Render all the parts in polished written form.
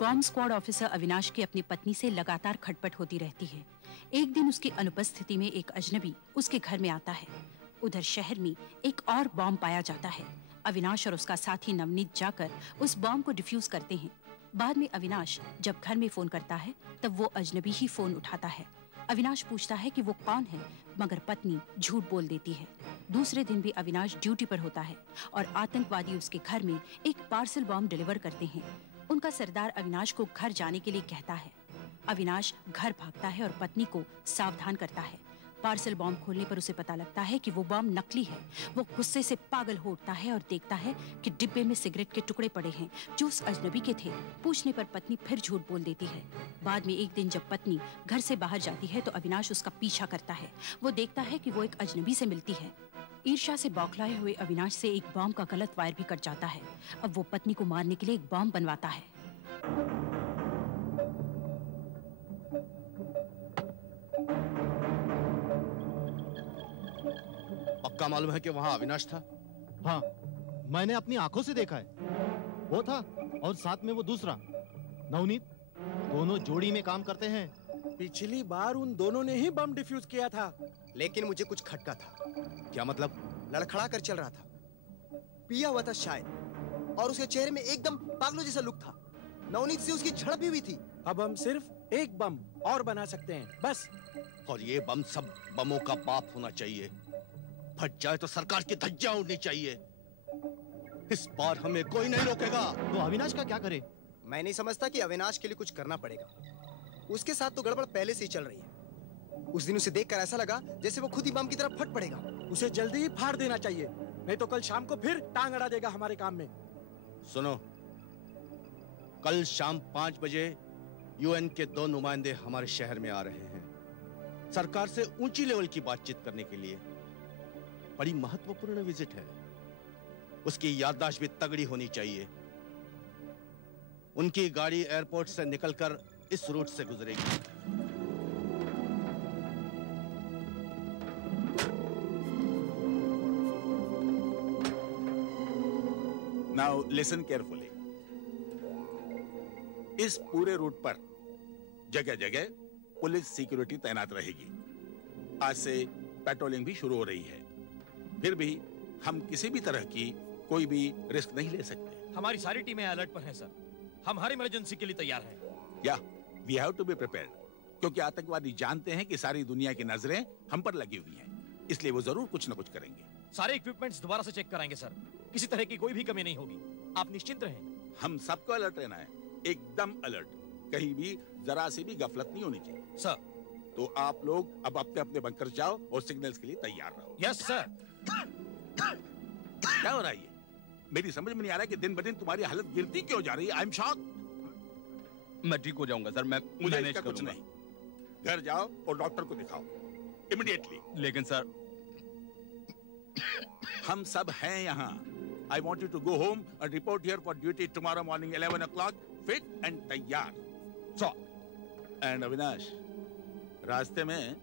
Bomb squad officer Avinash की अपनी पत्नी से लगातार खटपट होती रहती है। एक दिन उसकी अनुपस्थिति में एक अजनबी उसके घर में आता है। उधर शहर में एक और बॉम्ब पाया जाता है। अविनाश और उसका साथी नवनीत जाकर उस बॉम्ब को डिफ्यूज करते हैं। बाद में अविनाश जब घर में फोन करता है तब वो अजनबी ही फोन उठाता है। अविनाश पूछता है कि वो कौन है, मगर पत्नी झूठ बोल देती है। दूसरे दिन भी अविनाश ड्यूटी पर होता है और आतंकवादी उसके घर में एक पार्सल बॉम्ब डिलीवर करते हैं। उनका सरदार अविनाश को घर जाने के लिए कहता है। अविनाश घर भागता है और पत्नी को सावधान करता है। पार्सल बॉम्ब खोलने पर उसे पता लगता है कि वो बॉम्ब नकली है। वो गुस्से से पागल हो उठता है और देखता है कि डिब्बे में सिगरेट के टुकड़े पड़े हैं जो उस अजनबी के थे। पूछने पर पत्नी फिर झूठ बोल देती है। बाद में एक दिन जब पत्नी घर से बाहर जाती है तो अविनाश उसका पीछा करता है। वो देखता है कि वो एक अजनबी से मिलती है। ईर्ष्या से बौखलाए हुए अविनाश से एक बॉम्ब का गलत वायर भी कट जाता है। अब वो पत्नी को मारने के लिए एक बॉम्ब बनवाता है। पक्का मालूम है कि वहाँ अविनाश था? हाँ, मैंने अपनी आंखों से देखा है। वो था और साथ में वो दूसरा नवनीत, दोनों जोड़ी में काम करते हैं। पिछली बार उन दोनों ने ही बम डिफ्यूज किया था। लेकिन मुझे कुछ खटका था। क्या मतलब? लड़खड़ा कर चल रहा था, पिया हुआ था शायद, और उसके चेहरे में एकदम पागलों जैसा लुक था। नवनीत से उसकी झड़प भी हुई थी। अब हम सिर्फ एक बम और बना सकते हैं, बस। और ये बम सब बमों का बाप होना चाहिए। फट जाए तो सरकार की धज्जियां उड़नी चाहिए। इस बार हमें कोई नहीं रोकेगा। तो अविनाश का क्या करे? मैं नहीं समझता कि अविनाश के लिए कुछ करना पड़ेगा। उसके साथ तो गड़बड़ पहले से ही चल रही है। उस दिन उसे देखकर ऐसा लगा जैसे वो खुद ही बम की तरफ फट पड़ेगा। उसे जल्दी ही फाड़ देना चाहिए, नहीं तो कल शाम को फिर टांग अड़ा देगा हमारे काम में। सुनो, कल शाम 5 बजे यूएन के 2 नुमाइंदे हमारे शहर में आ रहे हैं सरकार से ऊंची लेवल की बातचीत करने के लिए। बड़ी महत्वपूर्ण विजिट है। उसकी याददाश्त भी तगड़ी होनी चाहिए। उनकी गाड़ी एयरपोर्ट से निकलकर इस रूट से गुजरेगी। Now listen carefully. इस पूरे रूट पर जगह जगह पुलिस सिक्योरिटी तैनात रहेगी। आज से पेट्रोलिंग भी शुरू हो रही है। फिर भी हम किसी भी तरह की कोई भी रिस्क नहीं ले सकते। हमारी सारी टीमें अलर्ट पर हैं सर। हम हर इमरजेंसी के लिए तैयार हैं। या we have to be prepared, क्योंकि आतंकवादी जानते हैं कि सारी दुनिया की नजरें हम पर लगी हुई हैं। इसलिए वो जरूर कुछ न कुछ करेंगे। सारे इक्विपमेंट्स दोबारा से चेक कराएंगे सर। किसी तरह की कोई भी कमी नहीं होगी, आप निश्चिंत रहें। हम सबको अलर्ट रहना है, एकदम अलर्ट। कहीं भी जरा सी भी गफलत नहीं होनी चाहिए सर। तो आप लोग अब अपने अपने बंकर जाओ और सिग्नल्स के लिए तैयार रहो। Yes sir. क्या हो रहा है ये? मेरी समझ में नहीं आ रहा है कि दिन ब दिन तुम्हारी हालत गिरती क्यों जा रही है। I am shocked. मैं ठीक हो जाऊंगा सर। मैं मुझे इसका कुछ नहीं। घर जाओ और डॉक्टर को दिखाओ इमीडिएटली। लेकिन सर, हम सब हैं यहाँ। I want you to go home and report here for duty tomorrow morning 11 o'clock, fit and तैयार। एंड अविनाश, रास्ते में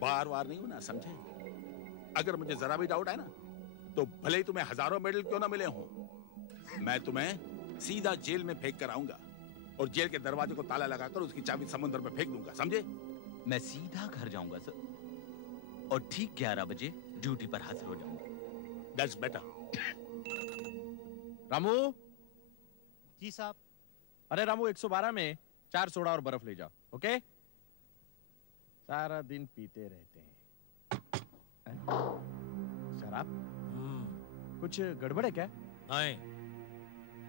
बार बार नहीं होना, समझे? अगर मुझे जरा भी डाउट है ना, तो भले ही तुम्हें हजारों मेडल क्यों ना मिले हों, मैं तुम्हें सीधा जेल में फेंक कर आऊंगा और जेल के दरवाजे को ताला लगाकर उसकी चाबी समुद्र में फेंक दूंगा, समझे? मैं सीधा घर जाऊंगा सर और ठीक 11 बजे ड्यूटी पर हाजिर हो जाऊंगा। That's better. रामू। जी साहब। अरे रामू, 112 में 4 सोडा और बर्फ ले जाओ। ओके? सारा दिन पीते रहते हैं। शराब? कुछ गड़बड़ है क्या? नहीं,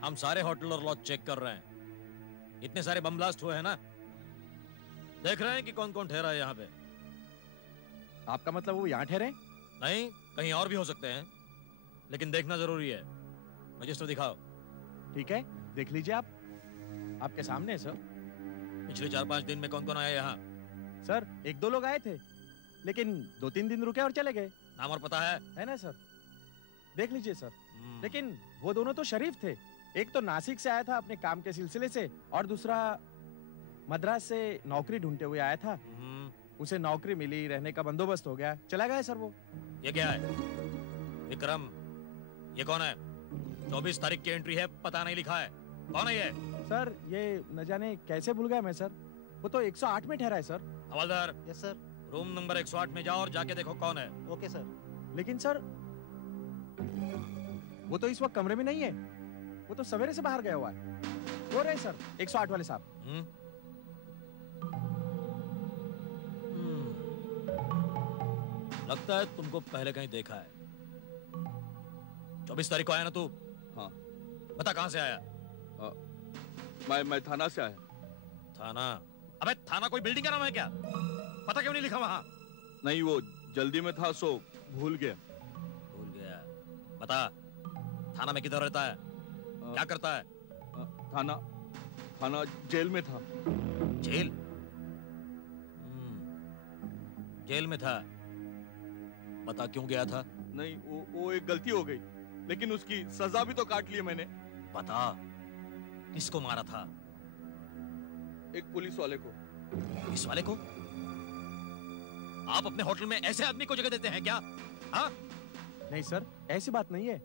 हम सारे होटल और लॉज चेक कर रहे हैं। इतने सारे बम ब्लास्ट हुए हैं ना, देख रहे हैं कि कौन कौन ठहरा है यहाँ पे। आपका मतलब वो यहाँ ठहरे? नहीं, कहीं और भी हो सकते हैं, लेकिन देखना जरूरी है। रजिस्टर दिखाओ। ठीक है, देख लीजिए आप। आपके सामने है सर। पिछले 4-5 दिन में कौन कौन आया यहाँ? सर, 1-2 लोग आए थे, लेकिन 2-3 दिन रुके और चले गए। नाम और पता है ना सर? देख लीजिए सर। लेकिन वो दोनों तो शरीफ थे। एक तो नासिक से आया था अपने काम के सिलसिले से, और दूसरा मद्रास से नौकरी ढूंढते हुए आया था। उसे नौकरी मिली, रहने का बंदोबस्त हो गया, चला गया सर वो। ये क्या है? विक्रम, ये कौन है? 24 तारीख की एंट्री है, पता नहीं लिखा है। कौन है ये? सर ये न जाने कैसे भूल गया मैं सर। वो तो 108 में ठहरा है सर। हवलदार, यस सर। रूम नंबर 108 में जाओ और जाके देखो कौन है। Okay sir. लेकिन सर वो तो इस वक्त कमरे में नहीं है, वो तो सवेरे से बाहर गया हुआ है। वो रहे सर 108 वाले साहब। लगता है तुमको पहले कहीं देखा है। 24 तारीख को आया ना तू? हाँ। बता कहां से आया? मैं थाना से आया। थाना? अबे थाना कोई बिल्डिंग का नाम है क्या? पता क्यों नहीं लिखा वहां? नहीं, वो जल्दी में था सो भूल गया। भूल गया? बता, थाना में किधर रहता है? क्या करता है? थाना जेल में था। जेल? जेल में था? बता क्यों गया था? नहीं, वो एक गलती हो गई, लेकिन उसकी सजा भी तो काट ली मैंने। बता, किसको मारा था? एक पुलिस वाले को। पुलिस वाले को? आप अपने होटल में ऐसे आदमी को जगह देते हैं क्या? हाँ? नहीं सर, ऐसी बात नहीं है।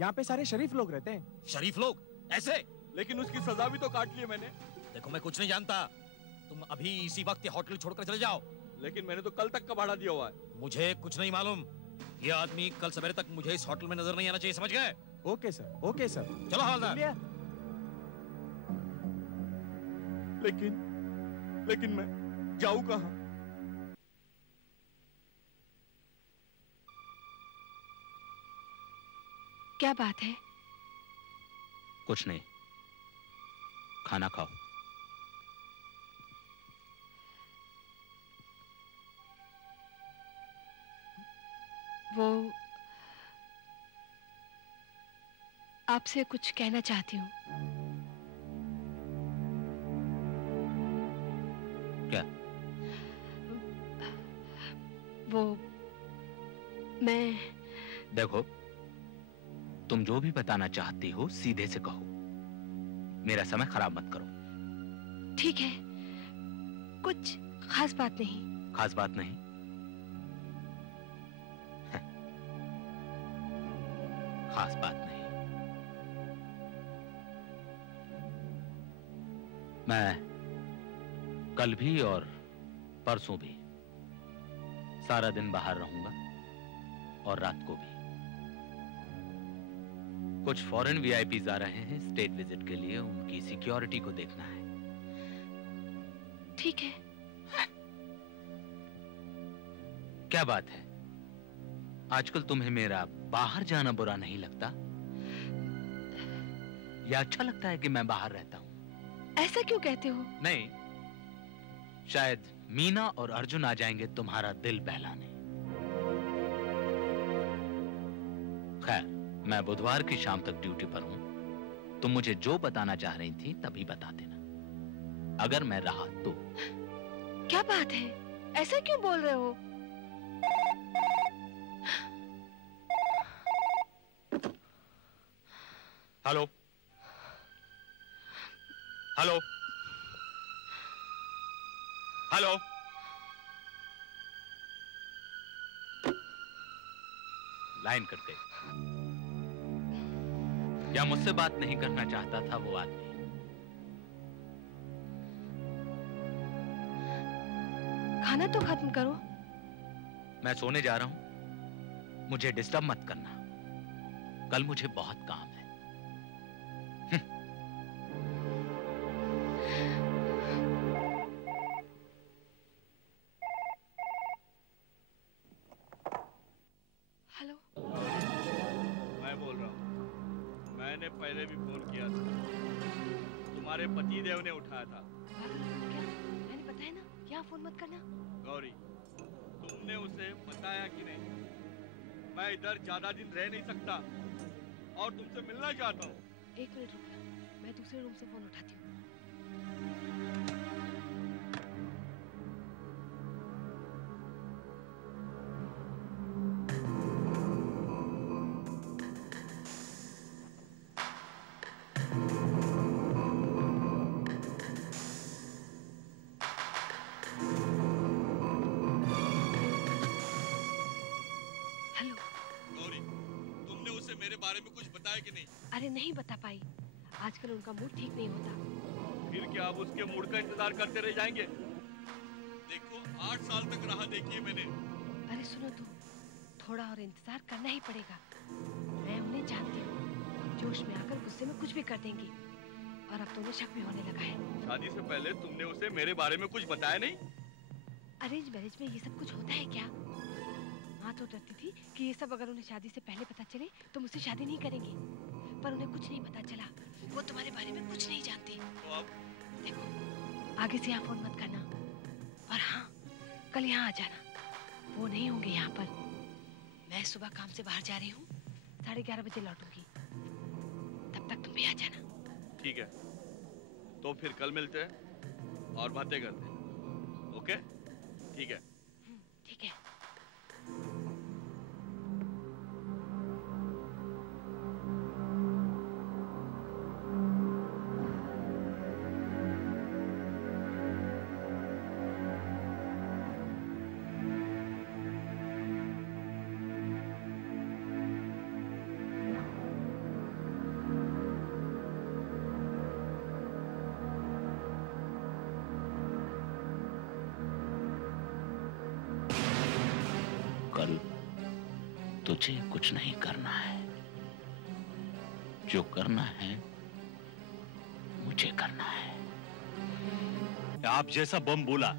यहाँ पे सारे शरीफ लोग रहते हैं। शरीफ लोग? ऐसे? लेकिन उसकी सजा भी तो काट ली मैंने। देखो मैं कुछ नहीं जानता, तुम अभी इसी वक्त ये होटल छोड़कर चले जाओ। लेकिन मैंने तो कल तक का भाड़ा दिया हुआ है। मुझे कुछ नहीं मालूम। ये आदमी कल सवेरे तक मुझे इस होटल में नजर नहीं आना चाहिए, समझ गए? Okay sir, okay sir. चलो हवलदार। लेकिन मैं जाऊं कहां? क्या बात है? कुछ नहीं, खाना खाओ। वो आपसे कुछ कहना चाहती हूँ। क्या? वो मैं देखो, तुम जो भी बताना चाहती हो सीधे से कहो, मेरा समय खराब मत करो। ठीक है, कुछ खास बात नहीं। खास बात नहीं? खास बात नहीं। मैं कल भी और परसों भी सारा दिन बाहर रहूंगा और रात को भी। कुछ फॉरेन वीआईपीज आ रहे हैं स्टेट विजिट के लिए, उनकी सिक्योरिटी को देखना है। ठीक है। क्या बात है, आजकल तुम्हें मेरा बाहर जाना बुरा नहीं लगता? या अच्छा लगता है कि मैं बाहर रहता हूं? ऐसा क्यों कहते हो? नहीं, शायद मीना और अर्जुन आ जाएंगे तुम्हारा दिल बहलाने। खैर, मैं बुधवार की शाम तक ड्यूटी पर हूं। तुम मुझे जो बताना चाह रही थी तभी बता देना, अगर मैं रहा तो। क्या बात है, ऐसा क्यों बोल रहे हो? Hello hello hello. Line cut गई। क्या मुझसे बात नहीं करना चाहता था वो आदमी? खाना तो खत्म करो। मैं सोने जा रहा हूं, मुझे डिस्टर्ब मत करना। कल मुझे बहुत काम है। हेलो। मैं बोल रहा हूँ, मैंने पहले भी फोन किया था, तुम्हारे पतिदेव ने उठाया था। क्या? मैंने बताया ना, यहाँ फोन मत करना। गौरी, तुमने उसे बताया कि नहीं? मैं इधर ज्यादा दिन रह नहीं सकता और तुमसे मिलना चाहता हूँ। एक मिनट रुकना, मैं दूसरे रूम से फोन उठाती हूँ। गौरी, तुमने उसे मेरे बारे में कुछ बताया कि नहीं? अरे नहीं बता पाई, आजकल उनका मूड ठीक नहीं होता। फिर क्या आप उसके मूड का इंतजार करते रह जाएंगे? देखो 8 साल तक राह देखी है मैंने। अरे सुनो तो, थोड़ा और इंतजार करना ही पड़ेगा। मैं उन्हें जानती हूँ, जोश में आकर गुस्से में कुछ भी कर देंगी। और अब तो उन्हें शक भी होने लगा है। शादी से पहले तुमने उसे मेरे बारे में कुछ बताया नहीं? अरेंज मैरिज में ये सब कुछ होता है क्या? माँ तो डरती थी कि ये सब अगर उन्हें शादी से पहले पता चले तो मुझसे शादी नहीं करेंगे, पर उन्हें कुछ नहीं पता चला। वो तुम्हारे बारे में कुछ नहीं जानते। तो अब देखो, आगे से यहाँ फोन मत करना। और हाँ, कल यहाँ आ जाना। वो नहीं होंगे यहाँ पर। मैं सुबह काम से बाहर जा रही हूँ, 11:30 बजे लौटूंगी। तब तक तुम भी आ जाना। ठीक है, तो फिर कल मिलते हैं और बातें करते हैं। ओके? ठीक है। ठीक है। कल तुझे कुछ नहीं करना है, जो करना है मुझे करना है। आप जैसा बम बोला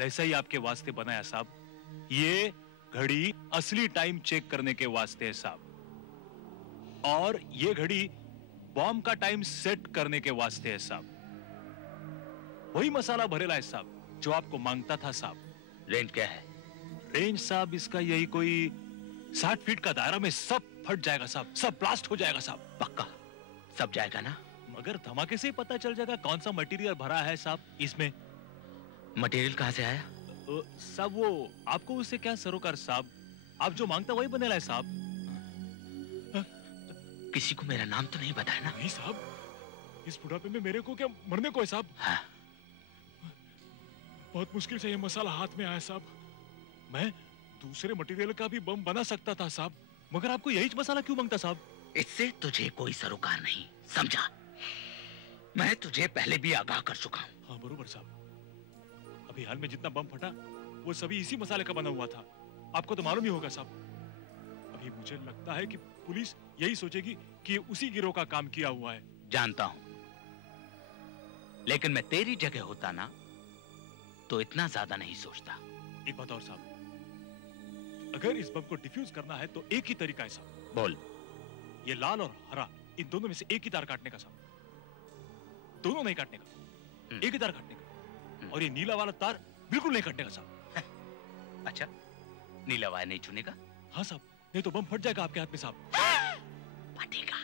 वैसा ही आपके वास्ते बनाया साहब। ये घड़ी असली टाइम चेक करने के वास्ते है साहब, और ये घड़ी बॉम्ब का टाइम सेट करने के वास्ते है साहब। वही मसाला भरेला है साहब जो आपको मांगता था साहब। रेंज क्या है? रेंज साहब इसका यही कोई 60 फीट का दायरा में सब फट जाएगा साहब, सब ब्लास्ट हो जाएगा साहब। पक्का सब जाएगा ना? मगर धमाके से ही पता चल जाएगा कौन सा मटेरियल भरा है साहब इसमें। मटेरियल कहाँ से आया? साहब वो आपको उससे क्या सरोकार साहब, आप जो मांगता वही बनेला है साहब। किसी को मेरा नाम तो नहीं बताया ना? नहीं साहब, इस बुढ़ापे में मेरे को क्या मरने को है साहब? हाँ। बहुत मुश्किल से ये मसाला हाथ में आया साहब। मैं दूसरे मटेरियल का भी बम बना सकता था साहब, मगर आपको यही मसाला क्यों मांगता साहब? इससे तुझे कोई सरोकार नहीं, समझा? मैं तुझे पहले भी आगाह कर चुका हूँ। हाँ बरोबर साहब, अभी हाल में जितना बम फटा वो सभी इसी मसाले का बना हुआ था। आपको तो मालूम ही होगा साहब। अभी मुझे लगता है कि पुलिस यही सोचेगी कि उसी गिरोह का काम किया हुआ है। जानता हूं, लेकिन मैं तेरी जगह होता ना तो इतना ज्यादा नहीं सोचता। एक बात और साहब, अगर इस बम को डिफ्यूज करना है तो एक ही तरीका है साहब। बोल। ये लाल और हरा, इन दोनों में से एक ही तार काटने का साहब। दोनों नहीं काटने का, एक ही तार काटने का। और ये नीला वाला तार बिल्कुल नहीं काटने का साहब। अच्छा, नीला वायर नहीं छूने का? हाँ साहब, नहीं तो बम फट जाएगा आपके हाथ में साहब। फटेगा,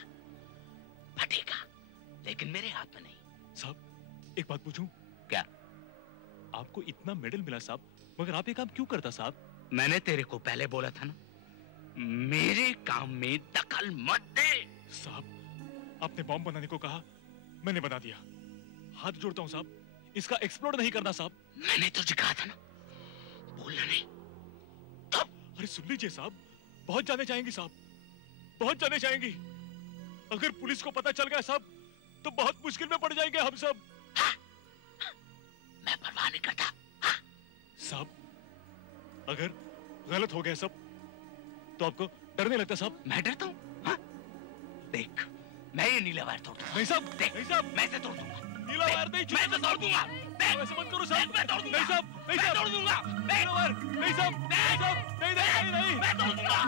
फटेगा, लेकिन मेरे हाथ में नहीं। साहब एक बात पूछूं? क्या? आपको इतना मेडल मिला साहब, मगर आप ये काम क्यों करता साहब? मैंने तेरे को पहले बोला था ना, मेरे काम में दखल मत दे। साहब आपने बॉम्ब बनाने को कहा, मैंने बना दिया। हाथ जोड़ता हूँ साहब, इसका एक्सप्लोड नहीं करना साहब। मैंने तुझे कहा था ना, बोलना नहीं। अरे सुन लीजिए साहब, बहुत जाने चाहेंगी साहब, बहुत जाने चाहेंगी। अगर पुलिस को पता चल गया साहब तो बहुत मुश्किल में पड़ जाएंगे हम सब। हाँ, मैं परवाह नहीं करता। हाँ। साहब अगर गलत हो गया सब तो आपको डरने लगता साहब? मैं डरता हूँ? हाँ? देख, मैं ये नीला वायर तोड़ दूंगा। नहीं साहब, देख, नहीं साहब, मैं इसे तोड़ दूंगा। नीला वायर नहीं, मैं इसे तोड़ दूंगा। ऐसे मत करो साहब। मैं तोड़ दूंगा। नहीं साहब, नहीं साहब, तोड़ दूंगा। नीला वायर नहीं साहब, नहीं साहब, नहीं नहीं नहीं, मैं तोड़ दूंगा।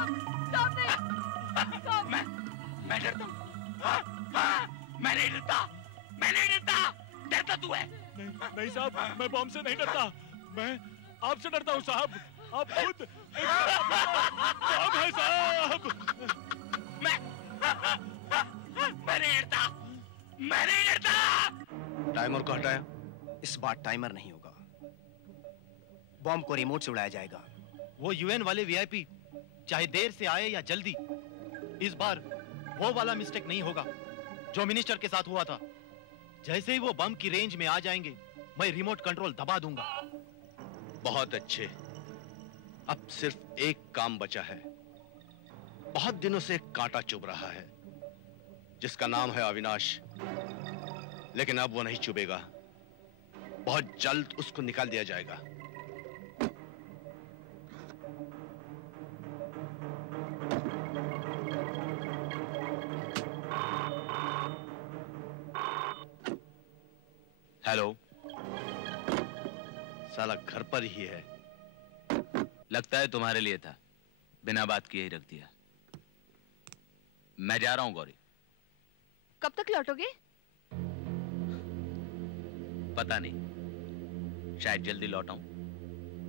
मैं डरता हूँ। मैं नहीं डरता, मैं नहीं डरता। डरता तू है? नहीं साहब, मैं बॉम्ब से नहीं डरता, मैं आपसे डरता हूँ साहब। आप खुद बॉम्ब है साहब। मैं नहीं डरता, मैं नहीं डरता। टाइमर को हटाया? इस बार टाइमर नहीं होगा, बॉम्ब को रिमोट से उड़ाया जाएगा। वो यूएन वाले वीआईपी चाहे देर से आए या जल्दी, इस बार वो वाला मिस्टेक नहीं होगा जो मिनिस्टर के साथ हुआ था। जैसे ही वो बम की रेंज में आ जाएंगे, मैं रिमोट कंट्रोल दबा दूंगा। बहुत अच्छे, अब सिर्फ एक काम बचा है। बहुत दिनों से कांटा चुभ रहा है, जिसका नाम है अविनाश, लेकिन अब वो नहीं चुभेगा। बहुत जल्द उसको निकाल दिया जाएगा। हेलो। साला घर पर ही है। लगता है तुम्हारे लिए था, बिना बात किए ही रख दिया। मैं जा रहा हूं गौरी। कब तक लौटोगे? पता नहीं, शायद जल्दी लौट आऊं,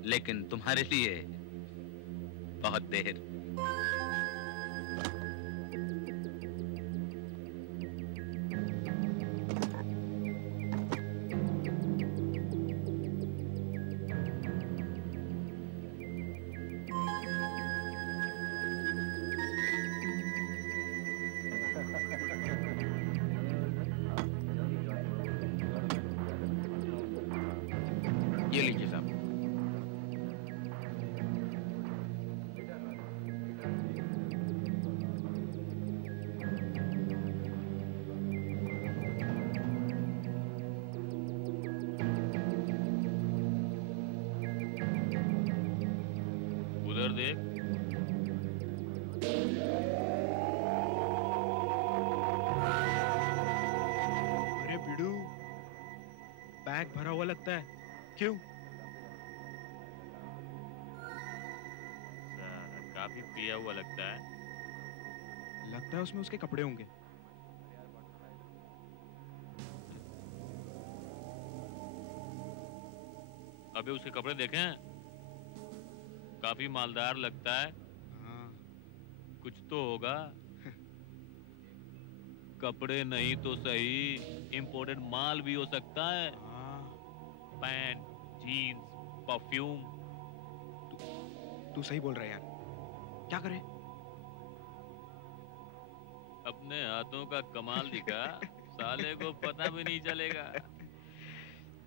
लेकिन तुम्हारे लिए बहुत देर। ये लीजिए साहब। उधर देख। अरे बिडू, बैग भरा हुआ लगता है। क्यों? काफी पिया हुआ लगता है। लगता है उसमें उसके कपड़े होंगे। अबे उसके कपड़े देखें, काफी मालदार लगता है। कुछ तो होगा। कपड़े नहीं तो सही, इंपोर्टेड माल भी हो सकता है। Pant, jeans, perfume. तू सही बोल रहा है यार। क्या करे? अपने हाथों का कमाल दिखा, साले को पता भी नहीं चलेगा।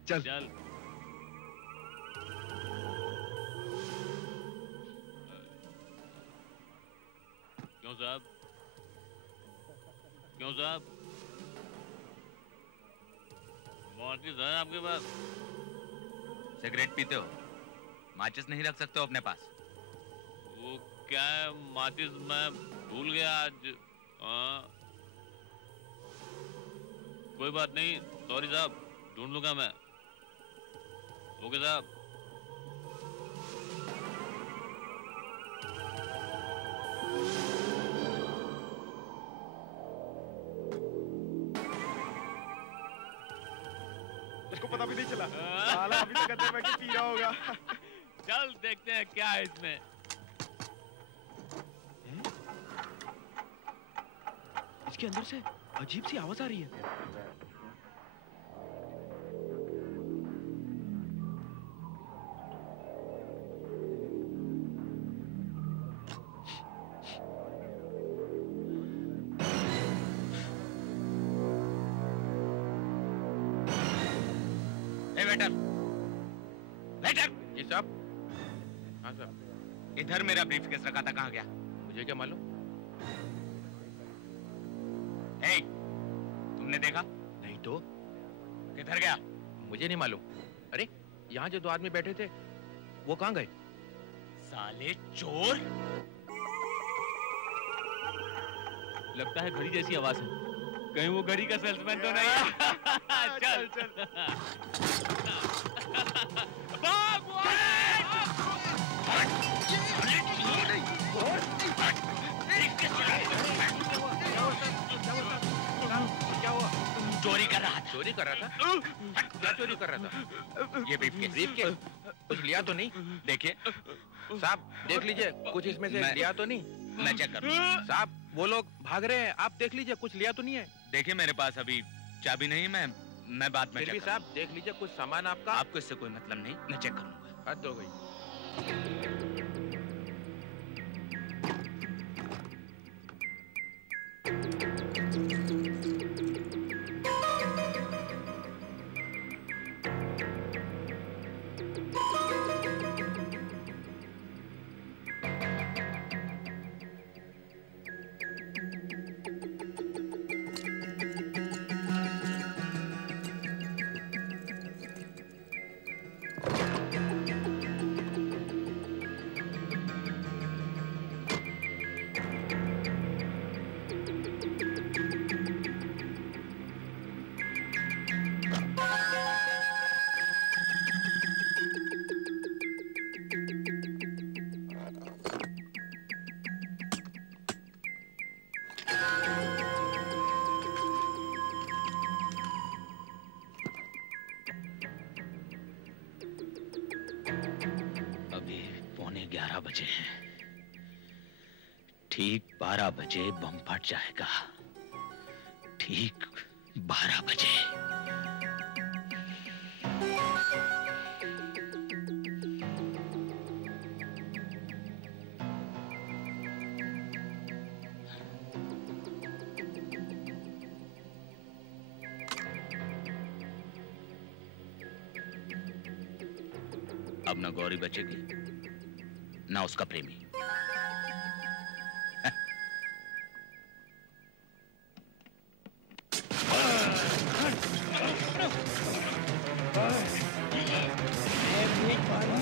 चल चल। क्यों साहब? क्यों साहब? माचिस है आपके पास? सिगरेट पीते हो? माचिस नहीं रख सकते हो अपने पास? वो क्या है, माचिस मैं भूल गया आज। कोई बात नहीं, सॉरी साहब, ढूंढ लूंगा मैं। ओके साहब। इसको पता भी नहीं चला। साला अभी तक अंदर बैठ के पी रहा होगा। चल देखते हैं क्या है इसमें। इसके अंदर से अजीब सी आवाज आ रही है। Waiter, waiter. जी साहब। हाँ साहब। इधर मेरा ब्रीफकेस रखा था, कहाँ गया? मुझे क्या मालूम? ए, तुमने देखा? नहीं तो। किधर गया? मुझे नहीं मालूम। अरे यहाँ जो दो आदमी बैठे थे वो कहाँ गए? साले चोर। लगता है घड़ी जैसी आवाज है। कहीं वो घड़ी का सेल्समैन तो नहीं है? चल चल। क्या हुआ? चोरी कर रहा था। चोरी कर रहा था? क्या चोरी कर रहा था? ये ब्रीफकेस। ब्रीफकेस? कुछ लिया तो नहीं? देखिए साहब देख लीजिए, कुछ इसमें से लिया तो नहीं? मैं चेक करूँ। साहब वो लोग भाग रहे हैं, आप देख लीजिए कुछ लिया तो नहीं है? देखिए मेरे पास अभी चाबी नहीं, मैं बाद में फिर भी साहब देख लीजिए कुछ सामान आपका। आपको इससे कोई मतलब नहीं, मैं चेक करूंगा। हद हो गई। 12 बजे हैं। ठीक 12 बजे बम फट जाएगा। ठीक 12 बजे। अब ना गौरी बचेगी ना उसका प्रेमी।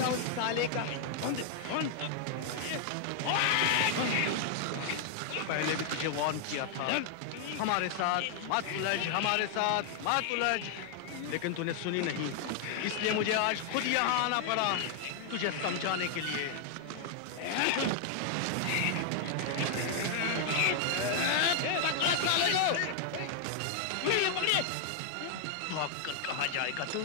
उस साले का पहले भी तुझे वार्न किया था, हमारे साथ मत उलझ, हमारे साथ मत उलझ, लेकिन तूने सुनी नहीं। इसलिए मुझे आज खुद यहाँ आना पड़ा तुझे समझाने के लिए। भागकर कहाँ जाएगा तू?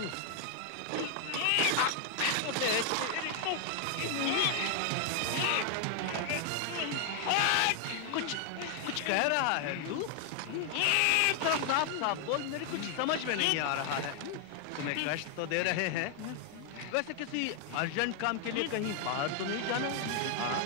कुछ कह रहा है तू? साफ साफ बोल, मेरी कुछ समझ में नहीं आ रहा है। तुम्हें कष्ट तो दे रहे हैं। वैसे किसी अर्जेंट काम के लिए कहीं बाहर तो नहीं जाना? हाँ।